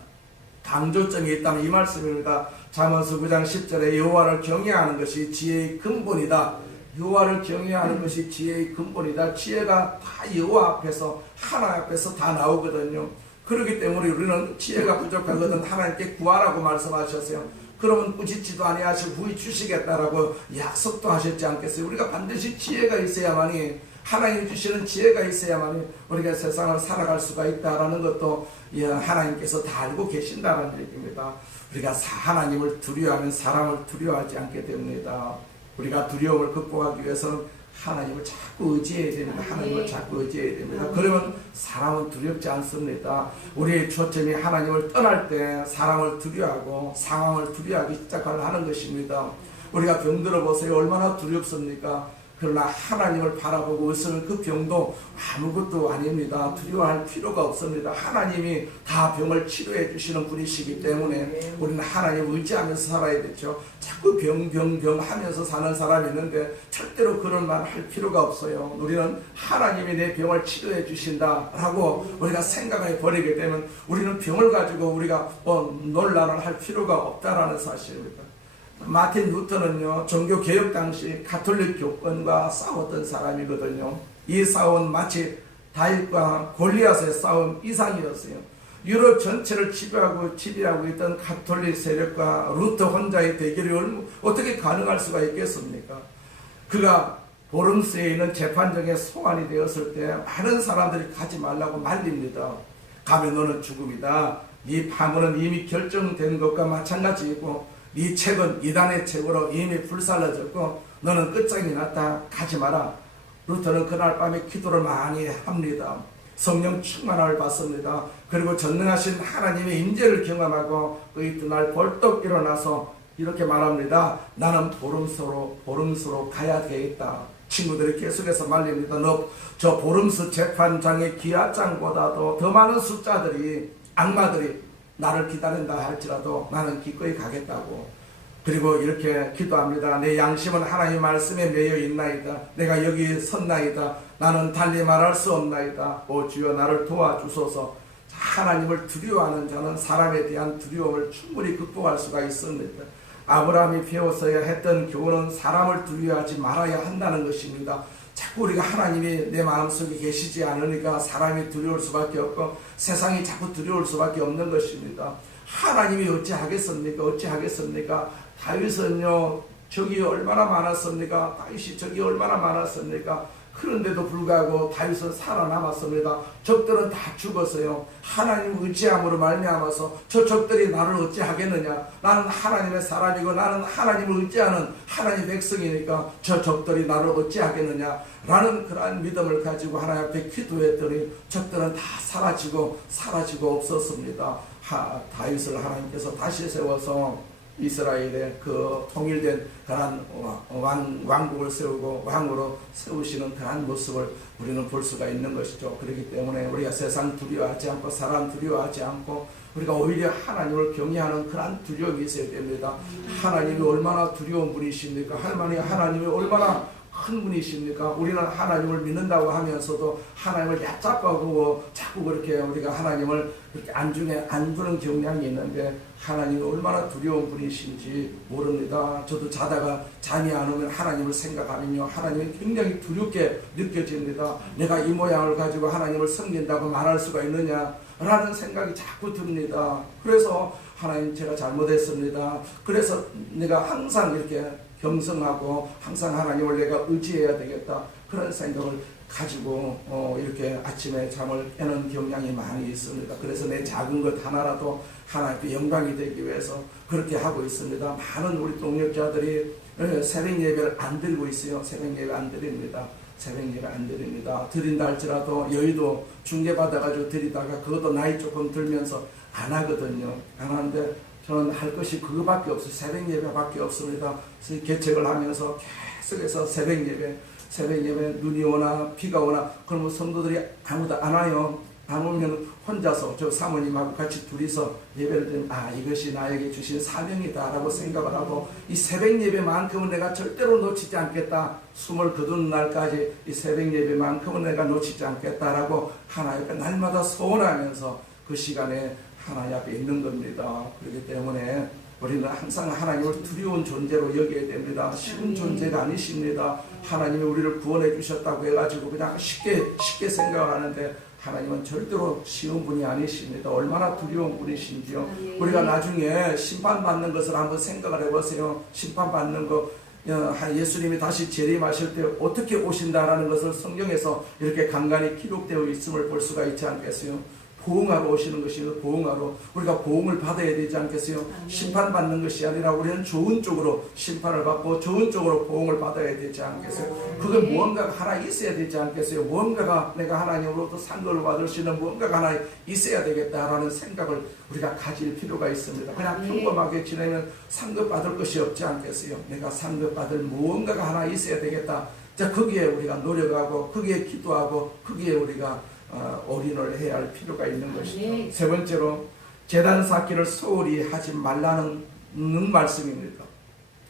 강조점이 있다면 이 말씀입니다. 잠언서 9장 10절에 여호와를 경외하는 것이 지혜의 근본이다. 여호와를 경외하는 것이 지혜의 근본이다. 지혜가 다 여호와 앞에서, 하나님 앞에서 다 나오거든요. 그렇기 때문에 우리는 지혜가 부족하거든 하나님께 구하라고 말씀하셨어요. 그러면 꾸짖지도 아니하시고 후히 주시겠다라고 약속도 하셨지 않겠어요? 우리가 반드시 지혜가 있어야만이, 하나님이 주시는 지혜가 있어야만이 우리가 세상을 살아갈 수가 있다라는 것도 하나님께서 다 알고 계신다는 얘기입니다. 우리가 하나님을 두려워하면 사람을 두려워하지 않게 됩니다. 우리가 두려움을 극복하기 위해서는 하나님을 자꾸 의지해야 됩니다. 하나님을 자꾸 의지해야 됩니다. 그러면 사람은 두렵지 않습니다. 우리의 초점이 하나님을 떠날 때 사람을 두려워하고 상황을 두려워하기 시작하는 것입니다. 우리가 병들어 보세요. 얼마나 두렵습니까? 그러나 하나님을 바라보고 있으면 그 병도 아무것도 아닙니다. 두려워할 필요가 없습니다. 하나님이 다 병을 치료해 주시는 분이시기 때문에 우리는 하나님을 의지하면서 살아야 되죠. 자꾸 병 하면서 사는 사람이 있는데 절대로 그런 말 할 필요가 없어요. 우리는 하나님이 내 병을 치료해 주신다라고 우리가 생각해 버리게 되면 우리는 병을 가지고 우리가 논란을 할 필요가 없다라는 사실입니다. 마틴 루터는요, 종교 개혁 당시 가톨릭 교권과 싸웠던 사람이거든요. 이 싸움은 마치 다윗과 골리앗의 싸움 이상이었어요. 유럽 전체를 지배하고 있던 가톨릭 세력과 루터 혼자의 대결이 어떻게 가능할 수가 있겠습니까? 그가 보름스에 있는 재판정에 소환이 되었을 때 많은 사람들이 가지 말라고 말립니다. 가면 너는 죽음이다. 네 파문은 이미 결정된 것과 마찬가지이고 네 책은 이단의 책으로 이미 불살라졌고 너는 끝장이 났다. 가지 마라. 루터는 그날 밤에 기도를 많이 합니다. 성령 충만함을 받습니다. 그리고 전능하신 하나님의 임재를 경험하고 그 이튿날 벌떡 일어나서 이렇게 말합니다. 나는 보름수로 가야 되겠다. 친구들이 계속해서 말립니다. 너 저 보름수 재판장의 기아장보다도 더 많은 숫자들이, 악마들이 나를 기다린다 할지라도 나는 기꺼이 가겠다고. 그리고 이렇게 기도합니다. 내 양심은 하나님 말씀에 매여 있나이다. 내가 여기 섰나이다. 나는 달리 말할 수 없나이다. 오 주여 나를 도와주소서. 하나님을 두려워하는 자는 사람에 대한 두려움을 충분히 극복할 수가 있습니다. 아브라함이 배웠어야 했던 교훈은 사람을 두려워하지 말아야 한다는 것입니다. 자꾸 우리가 하나님이 내 마음속에 계시지 않으니까 사람이 두려울 수밖에 없고 세상이 자꾸 두려울 수밖에 없는 것입니다. 하나님이 어찌하겠습니까? 어찌하겠습니까? 다윗은요, 적이 얼마나 많았습니까? 다윗이 적이 얼마나 많았습니까? 그런데도 불구하고 다윗은 살아남았습니다. 적들은 다 죽었어요. 하나님 의지함으로 말미암아서 저 적들이 나를 어찌하겠느냐? 나는 하나님의 사람이고 나는 하나님을 의지하는 하나님의 백성이니까 저 적들이 나를 어찌하겠느냐? 라는 그러한 믿음을 가지고 하나님 앞에 기도했더니 적들은 다 사라지고 없었습니다. 다윗을 하나님께서 다시 세워서 이스라엘의 그 통일된 그러한 왕국을 세우고 왕으로 세우시는 그러한 모습을 우리는 볼 수가 있는 것이죠. 그렇기 때문에 우리가 세상 두려워하지 않고 사람 두려워하지 않고 우리가 오히려 하나님을 경외하는 그러한 두려움이 있어야 됩니다. 하나님이 얼마나 두려운 분이십니까? 하나님이 얼마나 큰 분이십니까? 우리는 하나님을 믿는다고 하면서도 하나님을 얕잡고 자꾸 그렇게 우리가 하나님을 그렇게 안 두는 경향이 있는데 하나님이 얼마나 두려운 분이신지 모릅니다. 저도 자다가 잠이 안 오면 하나님을 생각하면요, 하나님이 굉장히 두렵게 느껴집니다. 내가 이 모양을 가지고 하나님을 섬긴다고 말할 수가 있느냐? 라는 생각이 자꾸 듭니다. 그래서 하나님, 제가 잘못했습니다. 그래서 내가 항상 이렇게 경성하고 항상 하나님을 내가 의지해야 되겠다, 그런 생각을 가지고 이렇게 아침에 잠을 깨는 경향이 많이 있습니다. 그래서 내 작은 것 하나라도 하나님께 영광이 되기 위해서 그렇게 하고 있습니다. 많은 우리 동역자들이 새벽 예배를 안 드리고 있어요. 새벽 예배 안 드립니다. 새벽 예배 안 드립니다. 드린다 할지라도 여의도 중개받아가지고 드리다가 그것도 나이 조금 들면서 안 하거든요. 안 하는데 저는 할 것이 그거밖에 없어요. 새벽 예배밖에 없습니다. 그래서 개척을 하면서 계속해서 새벽 예배 눈이 오나 비가 오나 그러면 성도들이 아무도 안 와요. 안 오면 혼자서 저 사모님하고 같이 둘이서 예배를 드리면 이것이 나에게 주신 사명이다 라고 생각을 하고 이 새벽 예배만큼은 내가 절대로 놓치지 않겠다. 숨을 거두는 날까지 이 새벽 예배만큼은 내가 놓치지 않겠다라고 하나님 앞에 날마다 소원하면서 그 시간에 하나님 앞에 있는 겁니다. 그렇기 때문에 우리는 항상 하나님을 두려운 존재로 여겨야 됩니다. 쉬운 존재가 아니십니다. 하나님이 우리를 구원해 주셨다고 해가지고 그냥 쉽게 생각을 하는데 하나님은 절대로 쉬운 분이 아니십니다. 얼마나 두려운 분이신지요. 우리가 나중에 심판받는 것을 한번 생각을 해보세요. 심판받는 거, 예수님이 다시 재림하실 때 어떻게 오신다라는 것을 성경에서 이렇게 간간히 기록되어 있음을 볼 수가 있지 않겠어요? 보응하러 오시는 것이요, 보응하러 우리가 보응을 받아야 되지 않겠어요? 심판받는 것이 아니라 우리는 좋은 쪽으로 심판을 받고 좋은 쪽으로 보응을 받아야 되지 않겠어요? 그게 무언가가 하나 있어야 되지 않겠어요? 무언가가 내가 하나님으로부터 상급을 받을 수 있는 무언가가 하나 있어야 되겠다라는 생각을 우리가 가질 필요가 있습니다. 그냥 평범하게 지내면 상급 받을 것이 없지 않겠어요? 내가 상급 받을 무언가가 하나 있어야 되겠다. 자, 거기에 우리가 노력하고 거기에 기도하고 거기에 우리가 올인을 해야 할 필요가 있는 것이죠. 세 번째로, 제단 쌓기를 소홀히 하지 말라는 말씀입니다.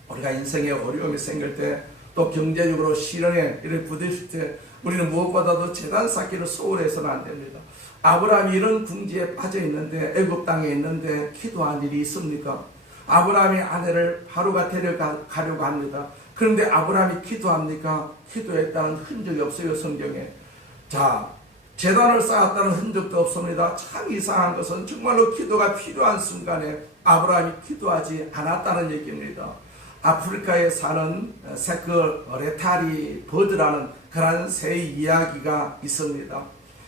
우리가 인생에 어려움이 생길 때, 또 경제적으로 시련에 부딪힐 때 우리는 무엇보다도 제단 쌓기를 소홀히 해서는 안 됩니다. 아브라함이 이런 궁지에 빠져 있는데, 애굽 땅에 있는데 기도한 일이 있습니까? 아브라함이 아내를 바로가 데려가려고 합니다. 그런데 아브라함이 기도합니까? 기도했다는 흔적이 없어요, 성경에. 자, 제단을 쌓았다는 흔적도 없습니다. 참 이상한 것은 정말로 기도가 필요한 순간에 아브라함이 기도하지 않았다는 얘기입니다. 아프리카에 사는 세크레타리 버드라는 그런 새의 이야기가 있습니다.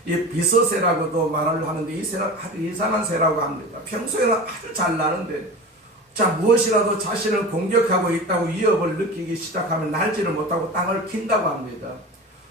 이 비서새라고도 말을 하는데 이 새는 아주 이상한 새라고 합니다. 평소에는 아주 잘 나는데 무엇이라도 자신을 공격하고 있다고 위협을 느끼기 시작하면 날지를 못하고 땅을 킨다고 합니다.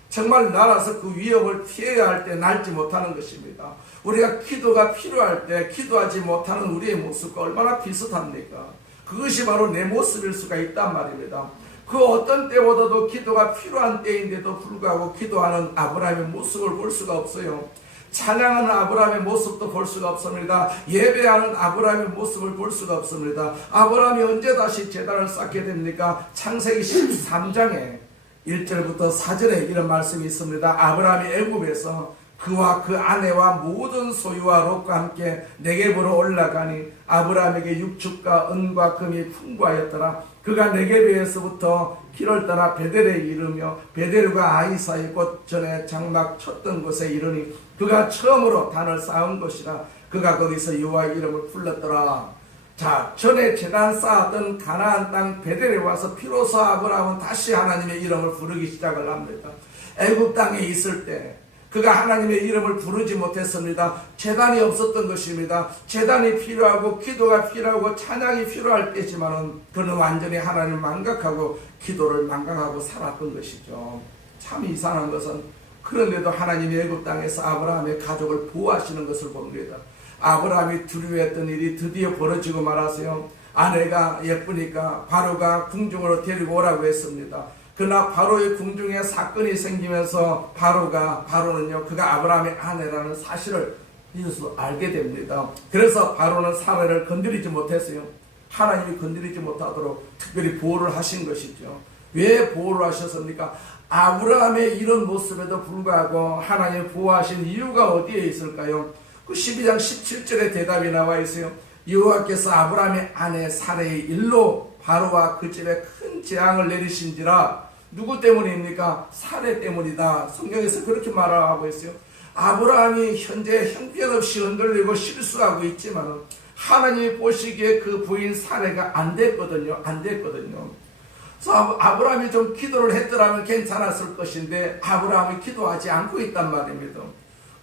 정말 날아서 그 위협을 피해야 할 때 날지 못하는 것입니다. 우리가 기도가 필요할 때 기도하지 못하는 우리의 모습과 얼마나 비슷합니까? 그것이 바로 내 모습일 수가 있단 말입니다. 그 어떤 때보다도 기도가 필요한 때인데도 불구하고 기도하는 아브라함의 모습을 볼 수가 없어요. 찬양하는 아브라함의 모습도 볼 수가 없습니다. 예배하는 아브라함의 모습을 볼 수가 없습니다. 아브라함이 언제 다시 제단을 쌓게 됩니까? 창세기 13장에 1절부터 4절에 이런 말씀이 있습니다. 아브라함이 애굽에서 그와 그 아내와 모든 소유와 롯과 함께 네겝으로 올라가니 아브라함에게 육축과 은과 금이 풍부하였더라. 그가 네겝에서부터 길을 떠나 베델에 이르며 베델과 아이 사이 곧 전에 장막 쳤던 곳에 이르니 그가 처음으로 단을 쌓은 것이라. 그가 거기서 여호와의 이름을 불렀더라. 자, 전에 제단 쌓았던 가나안 땅 베델에 와서 비로소 아브라함은 다시 하나님의 이름을 부르기 시작을 합니다. 애굽 땅에 있을 때 그가 하나님의 이름을 부르지 못했습니다. 제단이 없었던 것입니다. 제단이 필요하고 기도가 필요하고 찬양이 필요할 때지만은 그는 완전히 하나님을 망각하고 기도를 망각하고 살았던 것이죠. 참 이상한 것은 그런데도 하나님이 애굽 땅에서 아브라함의 가족을 보호하시는 것을 봅니다. 아브라함이 두려워했던 일이 드디어 벌어지고 말았어요. 아내가 예쁘니까 바로가 궁중으로 데리고 오라고 했습니다. 그러나 바로의 궁중에 사건이 생기면서 바로는요, 그가 아브라함의 아내라는 사실을 이것을 알게 됩니다. 그래서 바로는 사라를 건드리지 못했어요. 하나님이 건드리지 못하도록 특별히 보호를 하신 것이죠. 왜 보호를 하셨습니까? 아브라함의 이런 모습에도 불구하고 하나님이 보호하신 이유가 어디에 있을까요? 그 12장 17절에 대답이 나와 있어요. 여호와께서 아브라함의 아내 사라의 일로 바로와 그 집에 큰 재앙을 내리신지라. 누구 때문입니까? 사례 때문이다. 성경에서 그렇게 말하고 있어요. 아브라함이 현재 형편없이 흔들리고 실수하고 있지만 하나님이 보시기에 그 부인 사례가 안 됐거든요. 그래서 아브라함이 좀 기도를 했더라면 괜찮았을 것인데 아브라함이 기도하지 않고 있단 말입니다.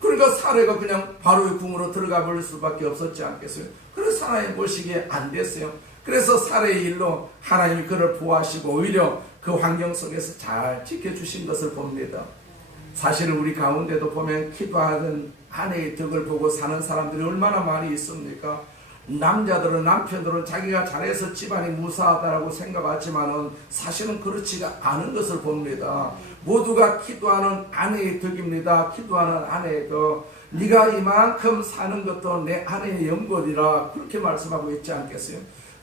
그러니까 사례가 그냥 바로의 궁으로 들어가 버릴 수밖에 없었지 않겠어요? 그래서 하나님 보시기에 안 됐어요. 그래서 사례의 일로 하나님이 그를 보호하시고 오히려 그 환경 속에서 잘 지켜주신 것을 봅니다. 사실 우리 가운데도 보면 기도하는 아내의 덕을 보고 사는 사람들이 얼마나 많이 있습니까? 남편들은 자기가 잘해서 집안이 무사하다고 생각하지만은 사실은 그렇지가 않은 것을 봅니다. 모두가 기도하는 아내의 덕입니다. 기도하는 아내의 덕. 네가 이만큼 사는 것도 내 아내의 연고이라 그렇게 말씀하고 있지 않겠어요?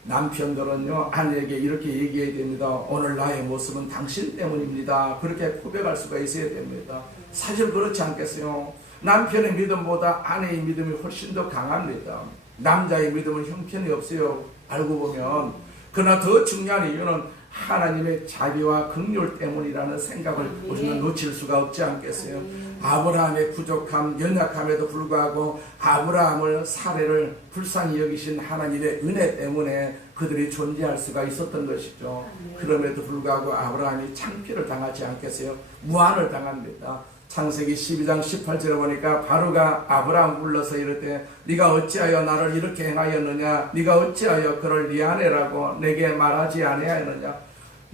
남편들은요, 아내에게 이렇게 얘기해야 됩니다. 오늘 나의 모습은 당신 때문입니다. 그렇게 고백할 수가 있어야 됩니다. 사실 그렇지 않겠어요? 남편의 믿음보다 아내의 믿음이 훨씬 더 강합니다. 남자의 믿음은 형편이 없어요. 알고 보면. 그러나 더 중요한 이유는 하나님의 자비와 긍휼 때문이라는 생각을 우리는 놓칠 수가 없지 않겠어요? 아브라함의 부족함, 연약함에도 불구하고 아브라함을 사례를 불쌍히 여기신 하나님의 은혜 때문에 그들이 존재할 수가 있었던 것이죠. 그럼에도 불구하고 아브라함이 창피를 당하지 않겠어요? 무한을 당합니다. 창세기 12장 18절에 보니까 바로가 아브라함 불러서 이르되 네가 어찌하여 나를 이렇게 행하였느냐? 네가 어찌하여 그를 네 아내라고 내게 말하지 아니하였느냐?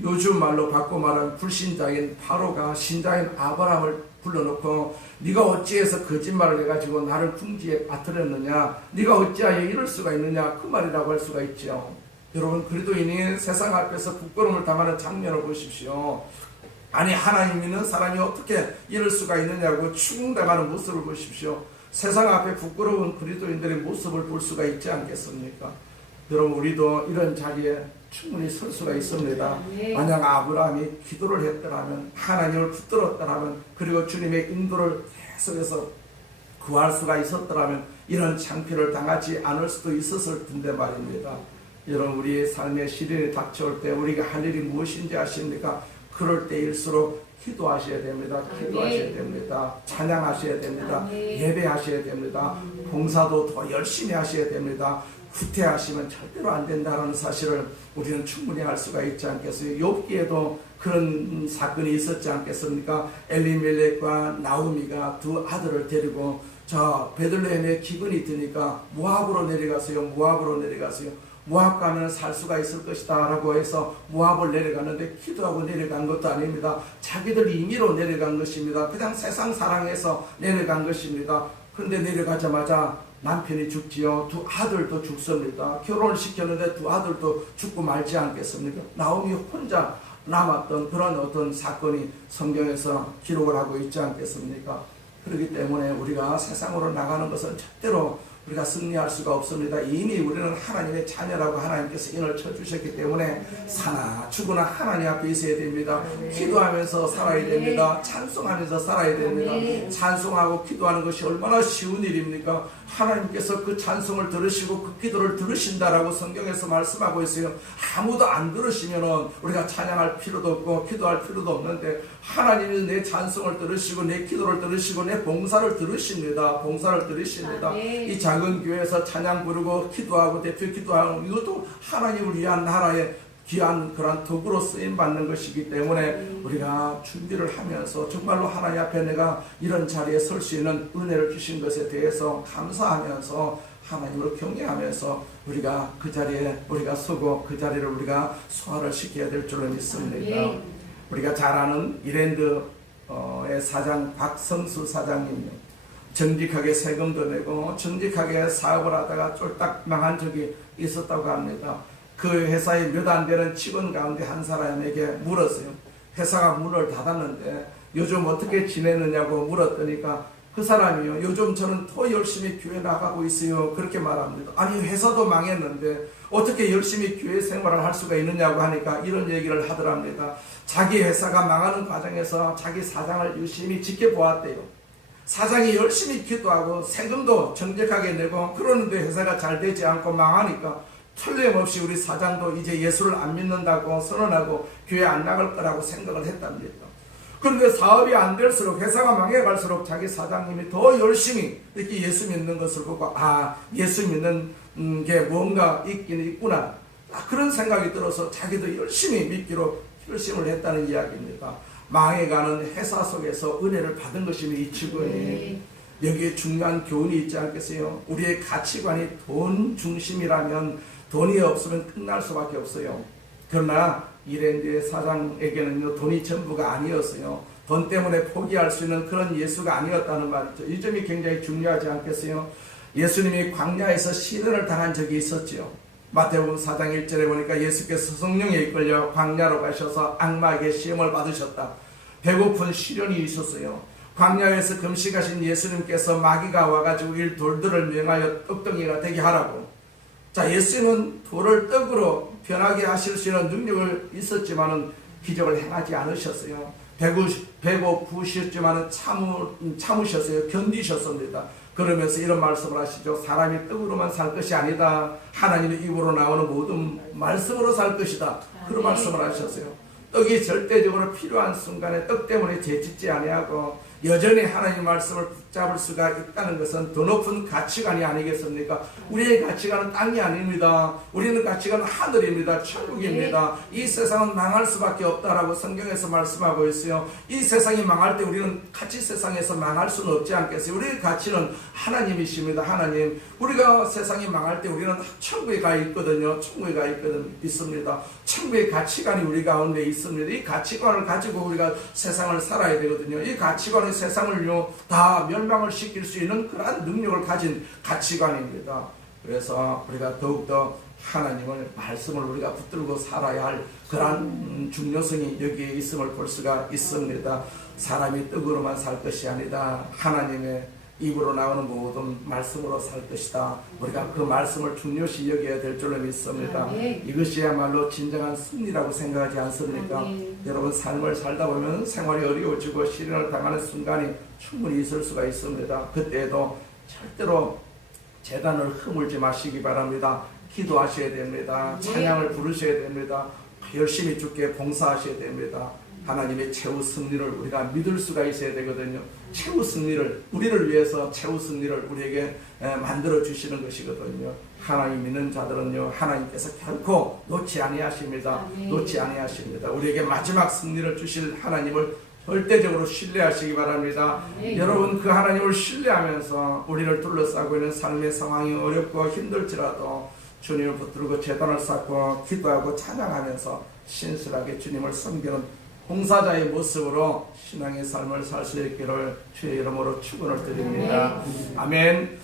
요즘 말로 바꿔 말하면 불신자인 바로가 신자인 아브라함을 불러놓고 네가 어찌해서 거짓말을 해가지고 나를 궁지에 빠뜨렸느냐? 네가 어찌하여 이럴 수가 있느냐? 그 말이라고 할 수가 있죠. 여러분, 그리스도인이 세상 앞에서 부끄러움을 당하는 장면을 보십시오. 아니, 하나님 믿는 사람이 어떻게 이럴 수가 있느냐고 추궁당하는 모습을 보십시오. 세상 앞에 부끄러운 그리스도인들의 모습을 볼 수가 있지 않겠습니까? 여러분, 우리도 이런 자리에 충분히 설 수가 있습니다. 만약 아브라함이 기도를 했더라면, 하나님을 붙들었더라면, 그리고 주님의 인도를 계속해서 구할 수가 있었더라면 이런 창피를 당하지 않을 수도 있었을 텐데 말입니다. 여러분, 우리의 삶의 시련이 닥쳐올 때 우리가 할 일이 무엇인지 아십니까? 그럴 때일수록 기도하셔야 됩니다. 기도하셔야 됩니다. 찬양하셔야 됩니다. 예배하셔야 됩니다. 봉사도 더 열심히 하셔야 됩니다. 후퇴하시면 절대로 안 된다는 사실을 우리는 충분히 알 수가 있지 않겠어요? 욥기에도 그런 사건이 있었지 않겠습니까? 엘리멜렉과 나오미가 두 아들을 데리고 저 베들레헴에 기근이 드니까 모압으로 내려가세요. 모압 가면 살 수가 있을 것이다 라고 해서 모압을 내려갔는데 기도하고 내려간 것도 아닙니다. 자기들 임의로 내려간 것입니다. 그냥 세상 사랑해서 내려간 것입니다. 그런데 내려가자마자 남편이 죽지요. 두 아들도 죽습니다. 결혼을 시켰는데 두 아들도 죽고 말지 않겠습니까? 나오미 혼자 남았던 그런 어떤 사건이 성경에서 기록을 하고 있지 않겠습니까? 그렇기 때문에 우리가 세상으로 나가는 것은 절대로 우리가 승리할 수가 없습니다. 이미 우리는 하나님의 자녀라고 하나님께서 인을 쳐주셨기 때문에 사나 죽으나 하나님 앞에 있어야 됩니다. 기도하면서 살아야 됩니다. 찬송하면서 살아야 됩니다. 찬송하고 기도하는 것이 얼마나 쉬운 일입니까? 하나님께서 그 찬송을 들으시고 그 기도를 들으신다라고 성경에서 말씀하고 있어요. 아무도 안 들으시면은 우리가 찬양할 필요도 없고 기도할 필요도 없는데 하나님이 내 찬송을 들으시고 내 기도를 들으시고 내 봉사를 들으십니다. 봉사를 들으십니다. 이 작은 교회에서 찬양 부르고 기도하고 대표 기도하고 이것도 하나님을 위한 나라의 귀한 그런 도구로 쓰임 받는 것이기 때문에 우리가 준비를 하면서 정말로 하나님 앞에 내가 이런 자리에 설 수 있는 은혜를 주신 것에 대해서 감사하면서 하나님을 경외하면서 우리가 그 자리에 우리가 서고 그 자리를 우리가 소화를 시켜야 될 줄로 믿습니다. 우리가 잘 아는 이랜드의 사장 박성수 사장님, 정직하게 세금도 내고 정직하게 사업을 하다가 쫄딱 망한 적이 있었다고 합니다. 그 회사에 몇 안 되는 직원 가운데 한 사람에게 물었어요. 회사가 문을 닫았는데 요즘 어떻게 지내느냐고 물었더니까 그 사람이요, 요즘 저는 더 열심히 교회 나가고 있어요, 그렇게 말합니다. 아니 회사도 망했는데 어떻게 열심히 교회 생활을 할 수가 있느냐고 하니까 이런 얘기를 하더랍니다. 자기 회사가 망하는 과정에서 자기 사장을 열심히 지켜보았대요. 사장이 열심히 기도하고 세금도 정직하게 내고 그러는데 회사가 잘 되지 않고 망하니까 틀림없이 우리 사장도 이제 예수를 안 믿는다고 선언하고 교회 안 나갈 거라고 생각을 했답니다. 그런데 사업이 안 될수록 회사가 망해갈수록 자기 사장님이 더 열심히 이렇게 예수 믿는 것을 보고 예수 믿는 게 뭔가 있긴 있구나, 그런 생각이 들어서 자기도 열심히 믿기로 결심을 했다는 이야기입니다. 망해가는 회사 속에서 은혜를 받은 것이면 이 직원이 여기에 중요한 교훈이 있지 않겠어요? 우리의 가치관이 돈 중심이라면 돈이 없으면 끝날 수밖에 없어요. 그러나 이랜드의 사장에게는요, 돈이 전부가 아니었어요. 돈 때문에 포기할 수 있는 그런 예수가 아니었다는 말이죠. 이 점이 굉장히 중요하지 않겠어요? 예수님이 광야에서 시련을 당한 적이 있었죠. 마태복음 4장 1절에 보니까 예수께서 성령에 이끌려 광야로 가셔서 악마에게 시험을 받으셨다. 배고픈 시련이 있었어요. 광야에서 금식하신 예수님께서 마귀가 와가지고 이 돌들을 명하여 떡덩이가 되게 하라고. 자, 예수님은 돌을 떡으로 변하게 하실 수 있는 능력을 있었지만은 기적을 행하지 않으셨어요. 배고프셨지만은 참으셨어요. 견디셨습니다. 그러면서 이런 말씀을 하시죠. 사람이 떡으로만 살 것이 아니다. 하나님의 입으로 나오는 모든 말씀으로 살 것이다. 그런 말씀을 하셨어요. 떡이 절대적으로 필요한 순간에 떡 때문에 죄짓지 아니하고 여전히 하나님의 말씀을 붙잡을 수가 있다는 것은 더 높은 가치관이 아니겠습니까? 우리의 가치관은 땅이 아닙니다. 우리는 가치관은 하늘입니다. 천국입니다. 이 세상은 망할 수밖에 없다라고 성경에서 말씀하고 있어요. 이 세상이 망할 때 우리는 같이 세상에서 망할 수는 없지 않겠어요? 우리의 가치는 하나님이십니다. 하나님. 우리가 세상이 망할 때 우리는 천국에 가 있거든요. 천국에 가 있습니다. 천국의 가치관이 우리 가운데 있습니다. 이 가치관을 가지고 우리가 세상을 살아야 되거든요. 이 가치관이 세상을요 다 멸망을 시킬 수 있는 그러한 능력을 가진 가치관입니다. 그래서 우리가 더욱더 하나님을 말씀을 우리가 붙들고 살아야 할 그러한 중요성이 여기에 있음을 볼 수가 있습니다. 사람이 떡으로만 살 것이 아니다. 하나님의 입으로 나오는 모든 말씀으로 살 것이다. 우리가 그 말씀을 중요시 여겨야 될 줄로 믿습니다. 이것이야말로 진정한 승리라고 생각하지 않습니까? 여러분 삶을 살다 보면 생활이 어려워지고 시련을 당하는 순간이 충분히 있을 수가 있습니다. 그때에도 절대로 재단을 허물지 마시기 바랍니다. 기도하셔야 됩니다. 찬양을 부르셔야 됩니다. 열심히 주께 봉사하셔야 됩니다. 하나님의 최후 승리를 우리가 믿을 수가 있어야 되거든요. 최후 승리를, 우리를 위해서 최후 승리를 우리에게 만들어 주시는 것이거든요. 하나님 믿는 자들은요, 하나님께서 결코 놓지 아니하십니다. 놓지 아니하십니다. 우리에게 마지막 승리를 주실 하나님을 절대적으로 신뢰하시기 바랍니다. 여러분, 그 하나님을 신뢰하면서 우리를 둘러싸고 있는 삶의 상황이 어렵고 힘들지라도 주님을 붙들고 제단을 쌓고 기도하고 찬양하면서 신실하게 주님을 섬기는 봉사자의 모습으로 신앙의 삶을 살 수 있기를 주의 이름으로 축원을 드립니다. 아멘.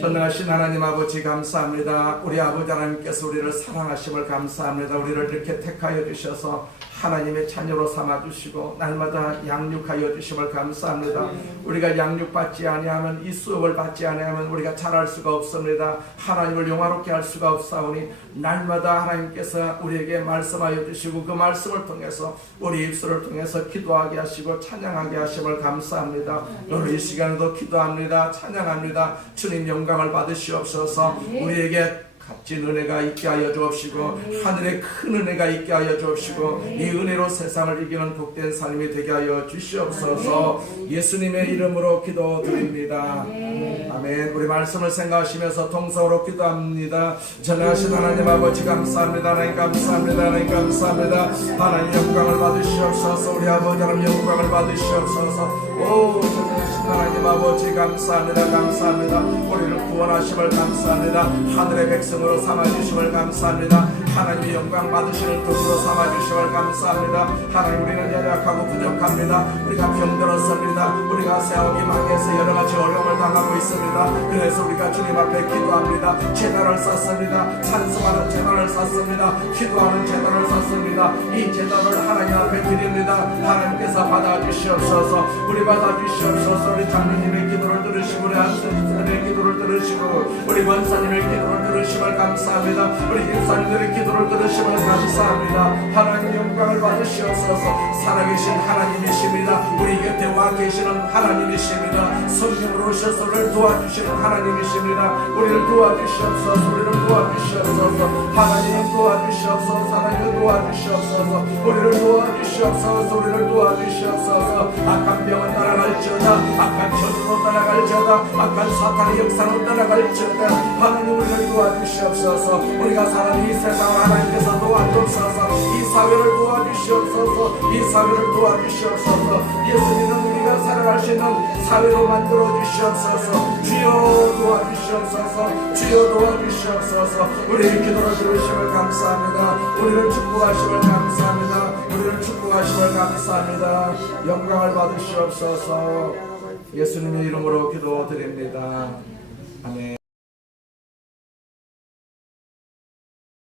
전능하신 하나님 아버지 감사합니다. 우리 아버지 하나님께서 우리를 사랑하심을 감사합니다. 우리를 이렇게 택하여 주셔서 하나님의 자녀로 삼아주시고 날마다 양육하여 주심을 감사합니다. 우리가 양육받지 아니하면, 이 수업을 받지 아니하면 우리가 잘할 수가 없습니다. 하나님을 영화롭게 할 수가 없사오니 날마다 하나님께서 우리에게 말씀하여 주시고 그 말씀을 통해서 우리 입술을 통해서 기도하게 하시고 찬양하게 하심을 감사합니다. 오늘 이 시간에도 기도합니다. 찬양합니다. 주님 영광을 받으시옵소서. 우리에게 값진 은혜가 있게 하여 주옵시고 하늘에 큰 은혜가 있게 하여 주옵시고 이 은혜로 세상을 이기는 복된 삶이 되게 하여 주시옵소서. 예수님의 이름으로 기도드립니다. 아멘. 우리 말씀을 생각하시면서 통성으로 기도합니다. 전능하신 하나님 아버지 감사합니다. 하나님 감사합니다. 하나님 감사합니다. 하나님 영광을 받으시옵소서. 우리 아버지 하나님 영광을 받으시옵소서. 오 전능하신 하나님 아버지 감사합니다. 감사합니다. 우리를 구원하심을 감사합니다. 하늘의 백성으로 삼아주심을 감사합니다. 하나님의 영광 받으시는 도구로 삼아주심을 감사합니다. 하나님 우리는 연약하고 부족합니다. 우리가 병들었습니다. 우리가 세움이 망해서 여러가지 어려움을 당하고 있습니다. 그래서 우리가 주님 앞에 기도합니다. 제단을 쌓습니다. 찬송하는 제단을 쌓습니다. 기도하는 제단을 쌓습니다. 이 제단을 하나님 앞에 드립니다. 하나님께서 받아주시옵소서. 우리 받아주시옵소서. 우리 장로님의 기도를 들으시고 우리 안수님의 기도를 들으시고 우리 권사님의 기도를 들으심을 감사합니다. 우리 김사님들의 기도를 들으심을 감사합니다. 하나님 영광을 받으시옵소서. 살아계신 하나님이십니다. 우리 곁에 와 계시는 하나님이십니다. 성령으로 오셔서 우리를 도와주시는 하나님이십니다. 우리를 도와주시옵소서. 우리를 도와주시옵소서. 하나님 도와주시옵소서. 하나님 도와주시옵소서. 우리를 도와주시옵소서. 우리를 도와주시옵소서. 악한 병은 따라갈지어다. 악한 저주로 따라갈지어다. 악한 사탄의 역사로 따라갈지어다. 하나님 우리를 도와주시옵소서. 우리가 사는 이 세상을 하나님께서 도와주옵소서. 이 사회를 도와주시옵소서. 이 사회를 도와주시옵소서. 예수님은 우리가 살아갈 수 있는 사회로 만들어 주시옵소서. 주여 도와주시옵소서. 주여 도와주시옵소서. 우리의 기도를 들으심을 감사합니다. 우리를 축복하심을 감사합니다. 우리를 축복하심을 감사합니다. 영광을 받으시옵소서. 예수님의 이름으로 기도드립니다. 아멘.